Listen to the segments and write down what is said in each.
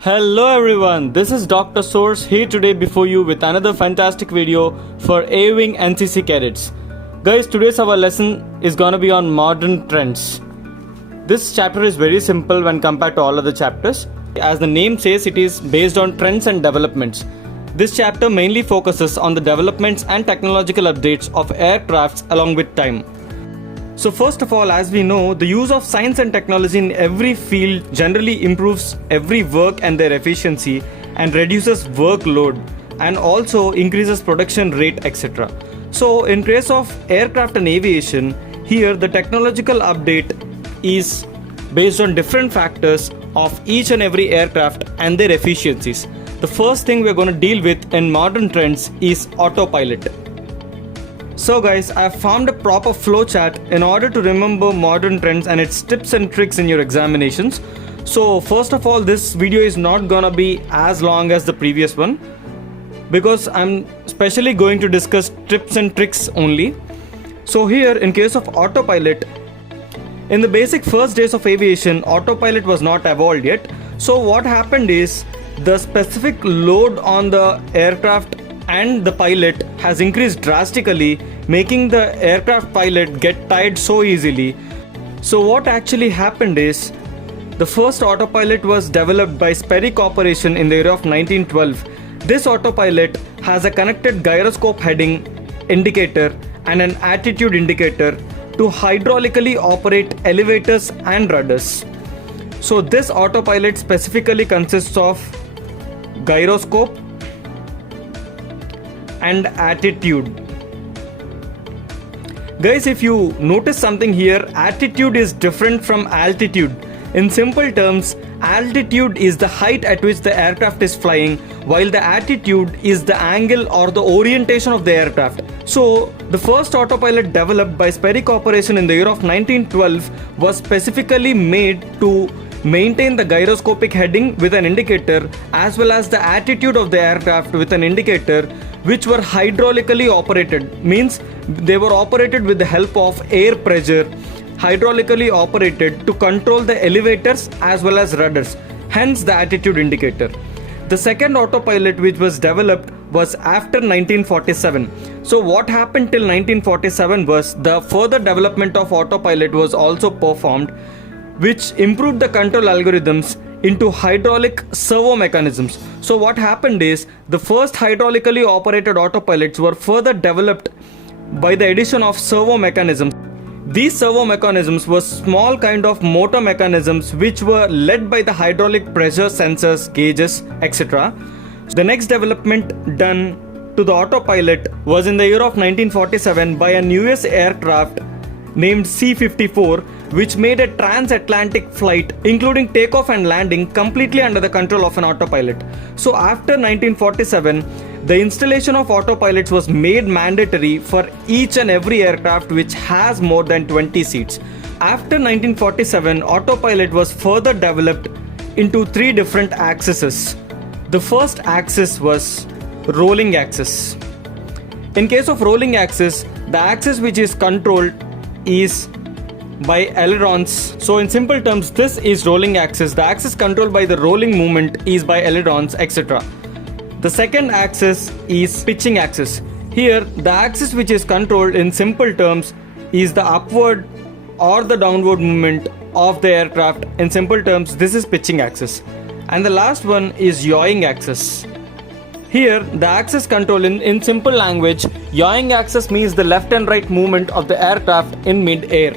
Hello everyone, this is Dr.Source here today before you with another fantastic video for A-Wing NCC cadets. Guys, today's our lesson is gonna be on modern trends. This chapter is very simple when compared to all other chapters. As the name says, it is based on trends and developments. This chapter mainly focuses on the developments and technological updates of aircrafts along with time. So first of all, as we know, the use of science and technology in every field generally improves every work and their efficiency and reduces workload and also increases production rate, etc. So in case of aircraft and aviation, here the technological update is based on different factors of each and every aircraft and their efficiencies. The first thing we're going to deal with in modern trends is autopilot. So guys, I have formed a proper flowchart in order to remember modern trends and its tips and tricks in your examinations. So first of all, this video is not gonna be as long as the previous one because I'm specially going to discuss tips and tricks only. So here, in case of autopilot, in the basic first days of aviation, autopilot was not evolved yet. So what happened is the specific load on the aircraft and the pilot has increased drastically, making the aircraft pilot get tired so easily. So what actually happened is the first autopilot was developed by Sperry Corporation in the year of 1912. This autopilot has a connected gyroscope heading indicator and an attitude indicator to hydraulically operate elevators and rudders. So this autopilot specifically consists of gyroscope and attitude. Guys, if you notice something here, attitude is different from altitude. In simple terms, altitude is the height at which the aircraft is flying, while the attitude is the angle or the orientation of the aircraft. So the first autopilot developed by Sperry Corporation in the year of 1912 was specifically made to maintain the gyroscopic heading with an indicator as well as the attitude of the aircraft with an indicator, which were hydraulically operated, means they were operated with the help of air pressure, hydraulically operated to control the elevators as well as rudders, hence the attitude indicator. The second autopilot which was developed was after 1947. So what happened till 1947 was the further development of autopilot was also performed, which improved the control algorithms into hydraulic servo mechanisms. So what happened is the first hydraulically operated autopilots were further developed by the addition of servo mechanisms. These servo mechanisms were small kind of motor mechanisms which were led by the hydraulic pressure sensors, gauges, etc. The next development done to the autopilot was in the year of 1947 by an US aircraft named C-54, which made a transatlantic flight including takeoff and landing completely under the control of an autopilot. So after 1947, the installation of autopilots was made mandatory for each and every aircraft which has more than 20 seats. After 1947, autopilot was further developed into three different axes. The first axis was rolling axis. In case of rolling axis, the axis which is controlled is by ailerons. So in simple terms, this is rolling axis. The axis controlled by the rolling movement is by ailerons, etc. The second axis is pitching axis. Here the axis which is controlled in simple terms is the upward or the downward movement of the aircraft. In simple terms, this is pitching axis. And the last one is yawing axis. Here the axis control in simple language, yawing axis means the left and right movement of the aircraft in mid-air.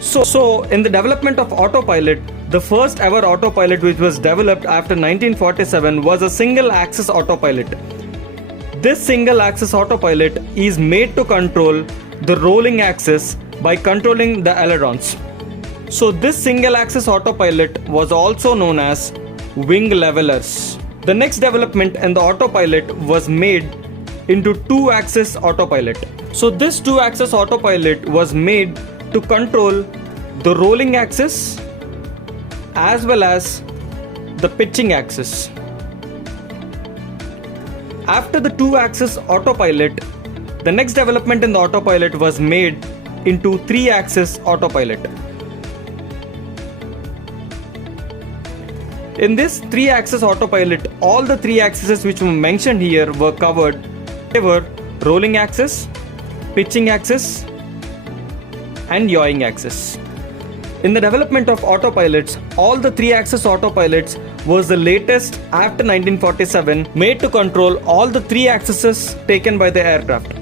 So in the development of autopilot, the first ever autopilot which was developed after 1947 was a single axis autopilot. This single axis autopilot is made to control the rolling axis by controlling the ailerons. So this single axis autopilot was also known as wing levelers. The next development in the autopilot was made into two-axis autopilot. So this two-axis autopilot was made to control the rolling axis as well as the pitching axis. After the two-axis autopilot, the next development in the autopilot was made into three-axis autopilot. In this 3-axis autopilot, all the 3 axes which were mentioned here were covered. They were rolling axis, pitching axis, and yawing axis. In the development of autopilots, all the 3-axis autopilots was the latest after 1947, made to control all the 3 axes taken by the aircraft.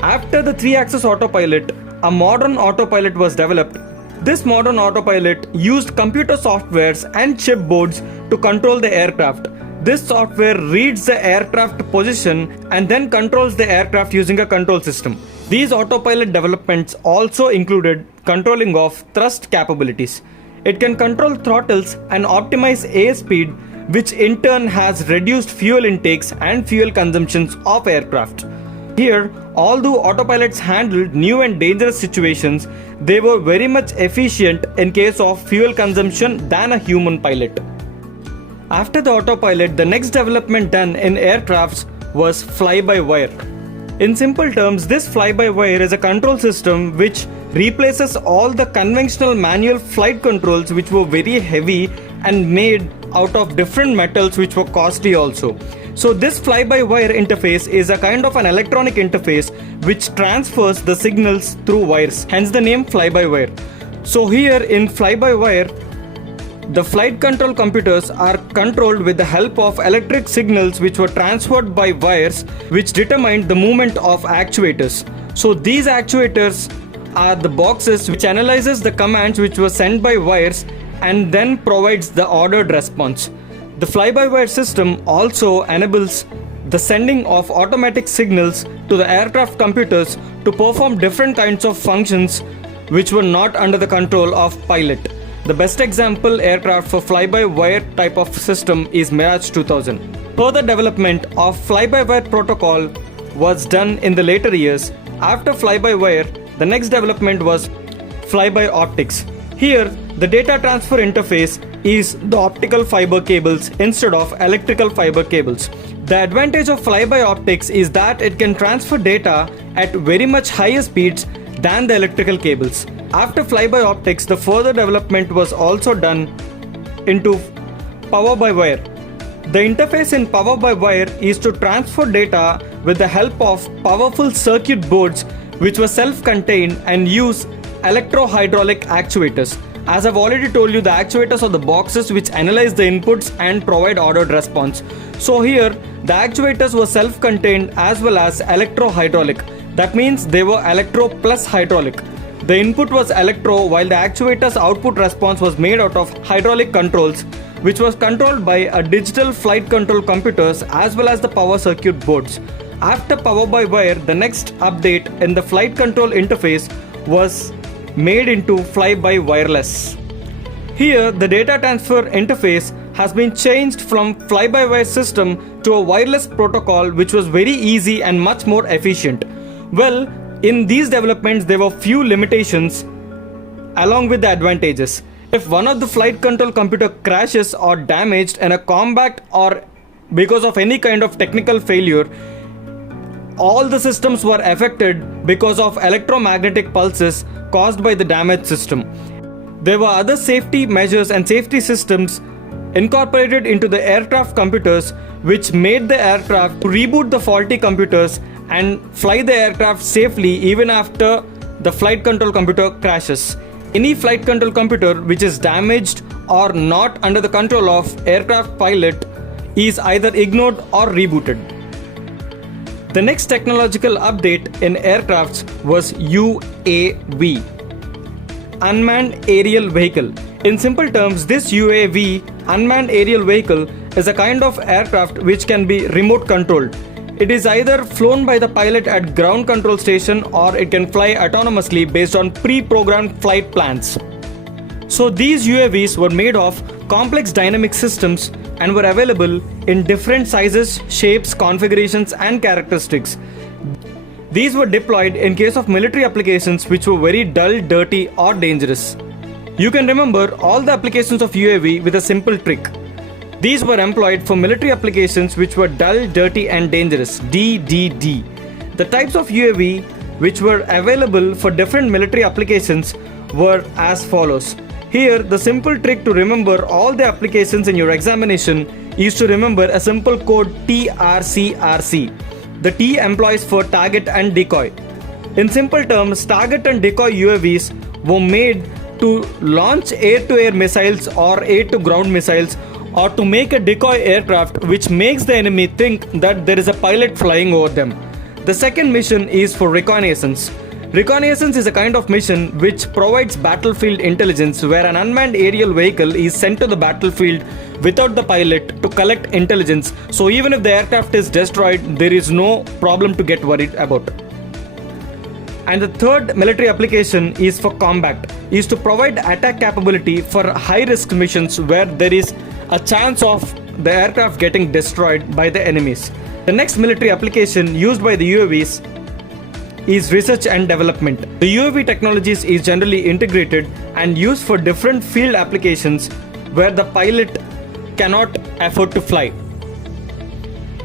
After the 3-axis autopilot, a modern autopilot was developed. This modern autopilot used computer softwares and chipboards to control the aircraft. This software reads the aircraft position and then controls the aircraft using a control system. These autopilot developments also included controlling of thrust capabilities. It can control throttles and optimize airspeed, which in turn has reduced fuel intakes and fuel consumptions of aircraft. Here, although autopilots handled new and dangerous situations, they were very much efficient in case of fuel consumption than a human pilot. After the autopilot, the next development done in aircrafts was fly-by-wire. In simple terms, this fly-by-wire is a control system which replaces all the conventional manual flight controls which were very heavy and made out of different metals which were costly also. So this fly-by-wire interface is a kind of an electronic interface which transfers the signals through wires, hence the name fly-by-wire. So here in fly-by-wire, the flight control computers are controlled with the help of electric signals which were transferred by wires which determined the movement of actuators. So these actuators are the boxes which analyzes the commands which were sent by wires and then provides the ordered response. The fly-by-wire system also enables the sending of automatic signals to the aircraft computers to perform different kinds of functions which were not under the control of pilot. The best example aircraft for fly-by-wire type of system is Mirage 2000. Further development of fly-by-wire protocol was done in the later years. After fly-by-wire, the next development was fly-by-optics. Here, the data transfer interface is the optical fiber cables instead of electrical fiber cables. The advantage of fly-by-optics is that it can transfer data at very much higher speeds than the electrical cables. After fly-by-optics, the further development was also done into power-by-wire. The interface in power-by-wire is to transfer data with the help of powerful circuit boards which were self-contained and use electro-hydraulic actuators. As I've already told you, the actuators are the boxes which analyze the inputs and provide ordered response. So here, the actuators were self-contained as well as electro-hydraulic. That means they were electro plus hydraulic. The input was electro while the actuator's output response was made out of hydraulic controls, which was controlled by a digital flight control computers as well as the power circuit boards. After power-by-wire, the next update in the flight control interface was made into fly-by-wireless. Here, the data transfer interface has been changed from fly-by-wire system to a wireless protocol which was very easy and much more efficient. Well, in these developments there were few limitations along with the advantages. If one of the flight control computer crashes or damaged in a combat or because of any kind of technical failure, all the systems were affected because of electromagnetic pulses caused by the damaged system. There were other safety measures and safety systems incorporated into the aircraft computers which made the aircraft reboot the faulty computers and fly the aircraft safely even after the flight control computer crashes. Any flight control computer which is damaged or not under the control of aircraft pilot is either ignored or rebooted. The next technological update in aircrafts was UAV, Unmanned Aerial Vehicle. In simple terms, this UAV, Unmanned Aerial Vehicle, is a kind of aircraft which can be remote controlled. It is either flown by the pilot at ground control station or it can fly autonomously based on pre-programmed flight plans. So these UAVs were made of complex dynamic systems and were available in different sizes, shapes, configurations and characteristics. These were deployed in case of military applications which were very dull, dirty or dangerous. You can remember all the applications of UAV with a simple trick. These were employed for military applications which were dull, dirty and dangerous, DDD. The types of UAV which were available for different military applications were as follows. Here, the simple trick to remember all the applications in your examination is to remember a simple code TRCRC. The T employs for target and decoy. In simple terms, target and decoy UAVs were made to launch air-to-air missiles or air-to-ground missiles, or to make a decoy aircraft which makes the enemy think that there is a pilot flying over them. The second mission is for reconnaissance. Reconnaissance is a kind of mission which provides battlefield intelligence, where an unmanned aerial vehicle is sent to the battlefield without the pilot to collect intelligence. So even if the aircraft is destroyed, there is no problem to get worried about. And the third military application is for combat, is to provide attack capability for high risk missions where there is a chance of the aircraft getting destroyed by the enemies. The next military application used by the UAVs is research and development. The UAV technologies is generally integrated and used for different field applications where the pilot cannot afford to fly.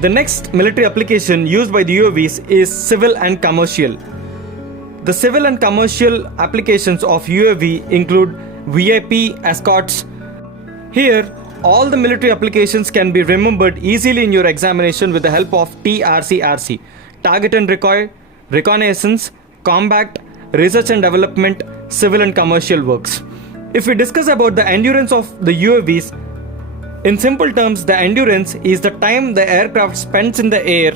The next military application used by the UAVs is civil and commercial. The civil and commercial applications of UAV include VIP, escorts. Here, all the military applications can be remembered easily in your examination with the help of TRCRC: target and decoy, reconnaissance, combat, research and development, civil and commercial works. If we discuss about the endurance of the UAVs, in simple terms, the endurance is the time the aircraft spends in the air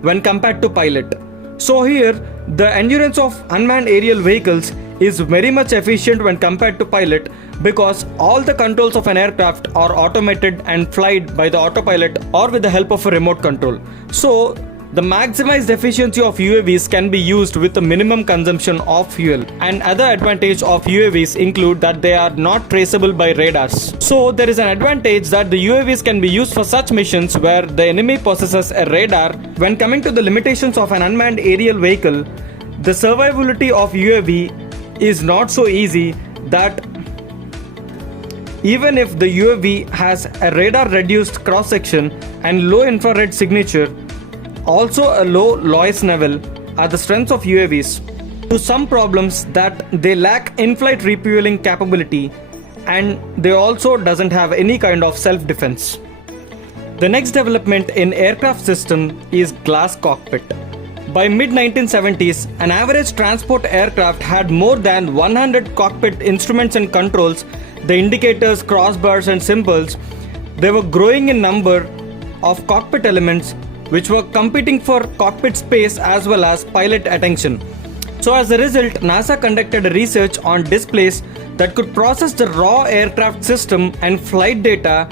when compared to pilot. So here, the endurance of unmanned aerial vehicles is very much efficient when compared to pilot, because all the controls of an aircraft are automated and flied by the autopilot or with the help of a remote control. So the maximized efficiency of UAVs can be used with the minimum consumption of fuel. And other advantage of UAVs include that they are not traceable by radars. So there is an advantage that the UAVs can be used for such missions where the enemy possesses a radar. When coming to the limitations of an unmanned aerial vehicle, the survivability of UAV is not so easy, that even if the UAV has a radar reduced cross section and low infrared signature, also a low noise level, are the strengths of UAVs. To some problems that they lack in-flight refueling capability, and they also doesn't have any kind of self-defense. The next development in aircraft system is glass cockpit. By mid-1970s, an average transport aircraft had more than 100 cockpit instruments and controls, the indicators, crossbars and symbols. They were growing in number of cockpit elements which were competing for cockpit space as well as pilot attention. So as a result, NASA conducted a research on displays that could process the raw aircraft system and flight data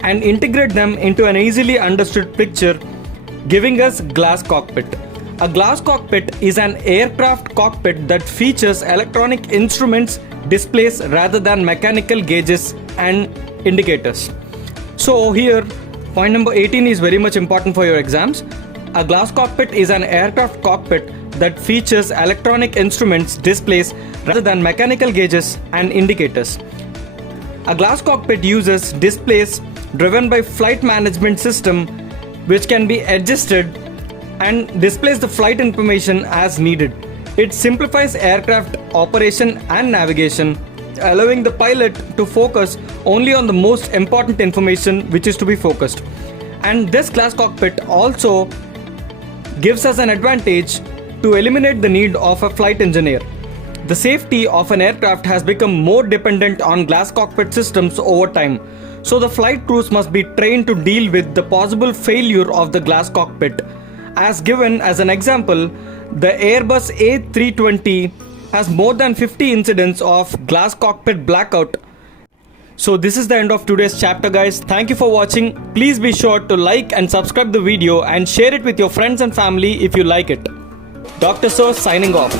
and integrate them into an easily understood picture, giving us glass cockpit. A glass cockpit is an aircraft cockpit that features electronic instruments, displays rather than mechanical gauges and indicators. So here, point number 18 is very much important for your exams. A glass cockpit is an aircraft cockpit that features electronic instruments, displays rather than mechanical gauges and indicators. A glass cockpit uses displays driven by flight management system which can be adjusted and displays the flight information as needed. It simplifies aircraft operation and navigation, allowing the pilot to focus only on the most important information which is to be focused. And this glass cockpit also gives us an advantage to eliminate the need of a flight engineer. The safety of an aircraft has become more dependent on glass cockpit systems over time. So the flight crews must be trained to deal with the possible failure of the glass cockpit. As given as an example, the Airbus A320 has more than 50 incidents of glass cockpit blackout. So this is the end of today's chapter, guys. Thank you for watching. Please be sure to like and subscribe the video and share it with your friends and family if you like it. Dr. Source signing off.